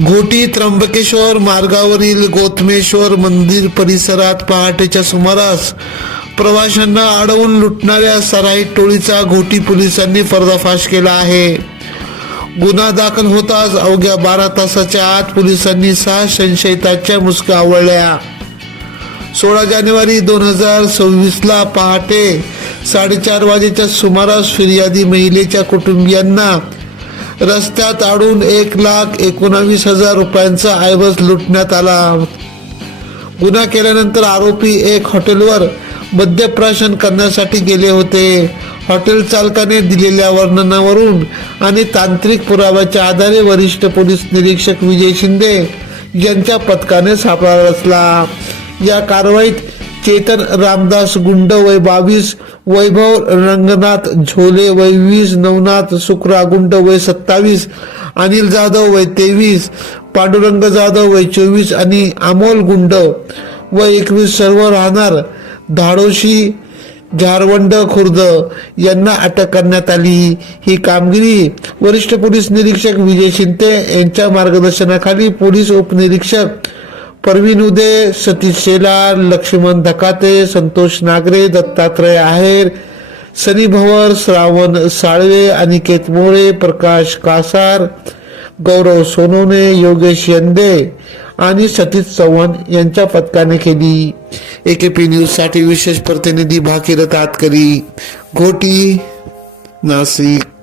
घोटी त्र्यंबकेश्वर मार्गावरील गौतमेश्वर मंदिर परिसरात पहाटेच्या सुमारास प्रवाशांना अडवून लुटणाऱ्या सराईत टोळीचा घोटी पोलिसांनी पर्दाफाश केला आहे. गुन्हा दाखल होताच अवघ्या 12 तासाच्या आत पोलिसांनी 6 संशयितांच्या मुसक्या आवळल्या. 16 जानेवारी 2026 ला पहाटे 4:30 वाजेच्या सुमारास फिर्यादी महिलेच्या कुटुंबियांना रस्त्यात अडवून 1,19,000 रुपयांचा ऐवज लुटण्यात आला. गुन्हा केल्यानंतर आरोपी एक हॉटेलवर मद्यप्राशन करण्यासाठी गेले होते. हॉटेल चालकाने दिलेल्या वर्णनावरून आणि तांत्रिक पुराव्याच्या आधारे वरिष्ठ पोलीस निरीक्षक विजय शिंदे यांच्या पथकाने सापळा रचला. या कारवाईत चेतन रामदास गुंड वय 22, वैभव रंगनाथ झोले वय 20, नवनाथ सुक्रा गुंड वय 27, अनिल जाधव वय 23, पांडुरंग जाधव वय 24 आणि अमोल गुंड वय 21 सर्व राहणार धाडोशी झारवंड खुर्द यांना अटक करण्यात आली. ही कामगिरी वरिष्ठ पोलीस निरीक्षक विजय शिंदे यांच्या मार्गदर्शनाखाली पोलीस उपनिरीक्षक परवीन उदे, सतीश शेलार, लक्ष्मण धकाते, संतोष नागरे, दत्तात्रय आहेर, सनी भवर, श्रावण साळवे, अनिकेत मोरे, प्रकाश कासार, गौरव सोनवणे, योगेश यंदे आणि सतीश चव्हाण यांच्या पथकाने केली. AKP न्यूज साठी विशेष प्रतिनिधी भागीरथ आतकरी, घोटी, नाशिक.